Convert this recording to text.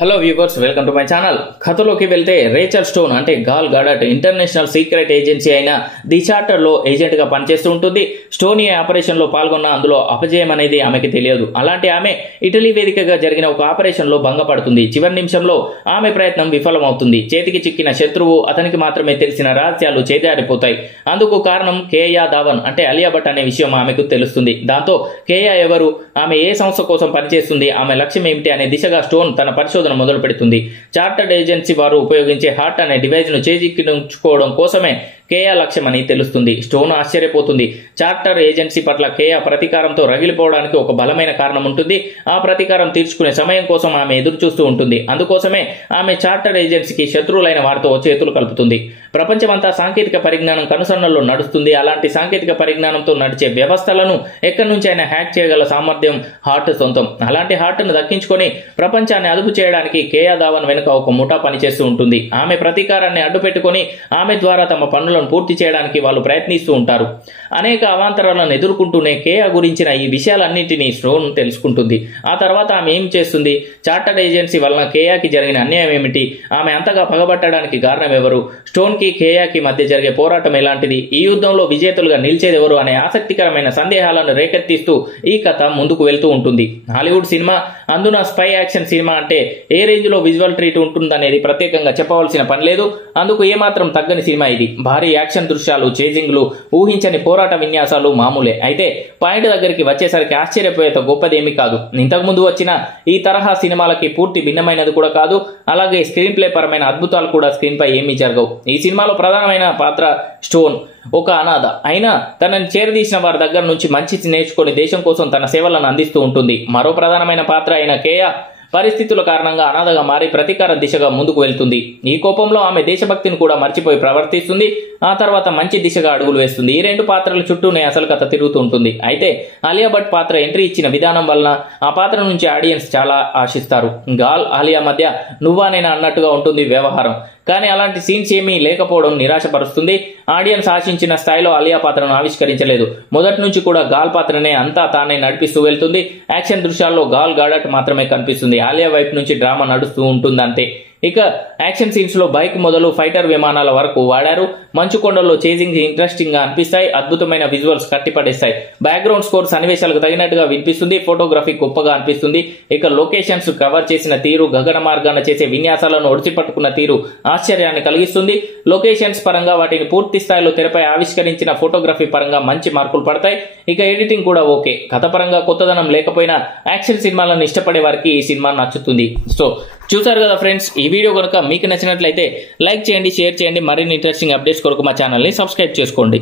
Hello viewers, welcome to my channel. కథలోకి వెళ్తే Rachel stone అంటే gall Gadot international secret agency అయిన the charter లో ఏజెంట్ గా పనిచేస్తూ ఉంటుంది. స్టోన్ ఈ ఆపరేషన్ లో పాల్గొన్న అందులో అపజయం అనేది ఆమెకి తెలియదు. అలాంటి ఆమె ఇటలీ వేదికగా జరిగిన ఒక ఆపరేషన్ లో భంగపడుతుంది. చివరి నిమిషంలో ఆమె ప్రయత్నం విఫలమవుతుంది. చేతికి చిక్కిన శత్రువు అతనికి మాత్రమే తెలిసిన రహస్యాలు చేజారిపోతాయి. అందుకు కారణం కేయా ధావన్ అంటే అలియా భట్ అనే విషయం ఆమెకు తెలుస్తుంది. దాంతో కేయా ఎవరు, ఆమె ఏ సంస్థ కోసం పనిచేస్తుంది, ఆమె లక్ష్యం ఏమిటి అనే దిశగా స్టోన్ తన పరిశోధన మొదలు పెడుతుంది. చార్టర్డ్ ఏజెన్సీ వారు ఉపయోగించే హార్ట్ అనే డివైస్ ను చేజిక్కించుకోవడం కోసమే కేయా లక్ష్యం అని తెలుస్తుంది. స్టోన్ ఆశ్చర్యపోతుంది. చార్టర్ ఏజెన్సీ పట్ల కేయా ప్రతీకారంతో రగిలిపోవడానికి ఒక బలమైన కారణం ఉంటుంది. ఆ ప్రతీకారం తీర్చుకునే సమయం కోసం ఆమె ఎదురు చూస్తూ ఉంటుంది. అందుకోసమే ఆమె చార్టర్ ఏజెన్సీకి శత్రువులైన వారితో చేతులు కలుపుతుంది. ప్రపంచమంతా సాంకేతిక పరిజ్ఞానం కనుసన్నల్లో నడుస్తుంది. అలాంటి సాంకేతిక పరిజ్ఞానంతో నడిచే వ్యవస్థలను ఎక్కడి నుంచి అయినా హ్యాక్ చేయగల సామర్థ్యం హార్ట్ సొంతం. అలాంటి హార్ట్ ను దక్కించుకొని ప్రపంచాన్ని అదుపు చేయడానికి కేయా ధావన్ వెనుక ఒక ముఠా పనిచేస్తూ ఉంటుంది. ఆమె ప్రతీకారాన్ని అడ్డుపెట్టుకుని ఆమె ద్వారా తమ పనులను పూర్తి చేయడానికి వాళ్ళు ప్రయత్నిస్తూ ఉంటారు. అనేక అవాంతరాలను ఎదుర్కొంటూనే కేయా గురించిన ఈ విషయాలన్నింటినీ స్టోన్ తెలుసుకుంటుంది. ఆ తర్వాత ఆమె ఏం చేస్తుంది, చార్టర్డ్ ఏజెన్సీ వలన కేయాకి జరిగిన అన్యాయం ఏమిటి, ఆమె అంతగా పగబట్టడానికి కారణం ఎవరు, స్టోన్ కి కేయాకి మధ్య జరిగే పోరాటం ఎలాంటిది, ఈ యుద్ధంలో విజేతలుగా నిలిచేది ఎవరు అనే ఆసక్తికరమైన సందేహాలను రేకెత్తిస్తూ ఈ కథ ముందుకు వెళ్తూ ఉంటుంది. హాలీవుడ్ సినిమా, అందున స్పై యాక్షన్ సినిమా అంటే ఏ రేంజ్ లో విజువల్ ట్రీట్ ఉంటుందనేది ప్రత్యేకంగా చెప్పవలసిన పని లేదు. అందుకు ఏమాత్రం తగ్గని సినిమా ఇది. భారీ యాక్షన్ దృశ్యాలు, చేజింగ్లు, ఊహించని పోరాట విన్యాసాలు మామూలే. అయితే పాయింట్ దగ్గరికి వచ్చేసరికి ఆశ్చర్యపోయేంత గొప్పదేమీ కాదు. ఇంతకుముందు వచ్చిన ఈ తరహా సినిమాలకి పూర్తి భిన్నమైనది కూడా కాదు. అలాగే స్క్రీన్ ప్లే పరమైన అద్భుతాలు కూడా స్క్రీన్ పై ఏమీ జరగవు. ఈ సినిమాలో ప్రధానమైన పాత్ర స్టోన్ ఒక అనాథ అయినా తనని చేరదీసిన వారి దగ్గర నుంచి మంచి నేర్చుకుని దేశం కోసం తన సేవలను అందిస్తూ ఉంటుంది. మరో ప్రధానమైన పాత్ర అయిన కేయా పరిస్థితుల కారణంగా అనాథగా మారి ప్రతీకార దిశగా ముందుకు వెళ్తుంది. ఈ కోపంలో ఆమె దేశభక్తిని కూడా మర్చిపోయి ప్రవర్తిస్తుంది. ఆ తర్వాత మంచి దిశగా అడుగులు వేస్తుంది. ఈ రెండు పాత్రల చుట్టూనే అసలు కథ తిరుగుతూ ఉంటుంది. అయితే అలియా భట్ పాత్ర ఎంట్రీ ఇచ్చిన విధానం వలన ఆ పాత్ర నుంచి ఆడియన్స్ చాలా ఆశిస్తారు. గాల్ ఆలియా మధ్య నువ్వా నేనా అన్నట్టుగా ఉంటుంది వ్యవహారం. కానీ అలాంటి సీన్స్ ఏమీ లేకపోవడం నిరాశపరుస్తుంది. ఆడియన్స్ ఆశించిన స్థాయిలో అలియా పాత్రను ఆవిష్కరించలేదు. మొదటి నుంచి కూడా గాల్ పాత్రనే అంతా తానే నడిపిస్తూ వెళ్తుంది. యాక్షన్ దృశ్యాల్లో గాల్ గాడట్ మాత్రమే కనిపిస్తుంది. ఆలియా వైపు నుంచి డ్రామా నడుస్తూ ఉంటుంది అంతే. ఇక యాక్షన్ సీన్స్ లో బైక్ మొదలు ఫైటర్ విమానాల వరకు వాడారు. మంచు కొండల్లో చేజింగ్ ఇంట్రెస్టింగ్ గా అనిపిస్తాయి. అద్భుతమైన విజువల్స్ కట్టిపడేస్తాయి. బ్యాక్గ్రౌండ్ స్కోర్ సన్నివేశాలకు తగినట్టుగా వినిపిస్తుంది. ఫోటోగ్రఫీ గొప్పగా అనిపిస్తుంది. ఇక లొకేషన్స్ కవర్ చేసిన తీరు, గగన మార్గాన చేసే విన్యాసాలను ఒడిచిపట్టుకున్న తీరు ఆశ్చర్యాన్ని కలిగిస్తుంది. లొకేషన్స్ పరంగా వాటిని పూర్తి స్థాయిలో తెరపై ఆవిష్కరించిన ఫోటోగ్రఫీ పరంగా మంచి మార్కులు పడతాయి. ఇక ఎడిటింగ్ కూడా ఓకే. కథ పరంగా కొత్తదనం లేకపోయినా యాక్షన్ సినిమాలను ఇష్టపడే వారికి ఈ సినిమా నచ్చుతుంది. సో చూసారు కదా ఫ్రెండ్స్, ఈ వీడియో కనుక మీకు నచ్చినట్లయితే లైక్ చేయండి, షేర్ చేయండి. మరిన్ని ఇంట్రెస్టింగ్ అప్డేట్స్ కొరకు మా ఛానల్ని సబ్స్క్రైబ్ చేసుకోండి.